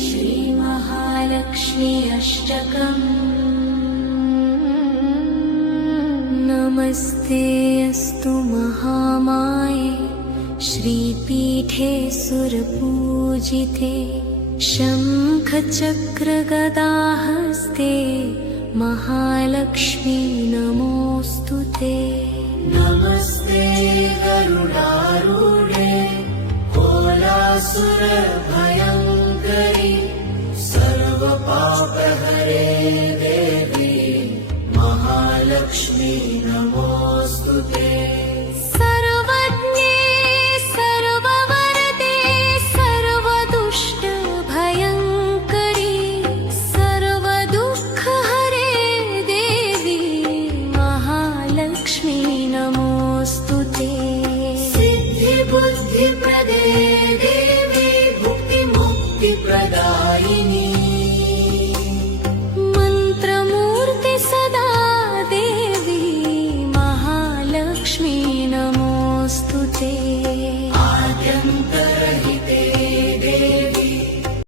श्रीमहालक्ष्मी अष्टकम्। नमस्ते अस्तु महामाये श्रीपीठे सुरपूजिते, शङ्खचक्रगदाहस्ते महालक्ष्मी नमोऽस्तुते। नमस्ते गरुडारूढे कोलासुरभयङ्करि, सर्वपापहरे देवी महालक्ष्मी नमोऽस्तुते।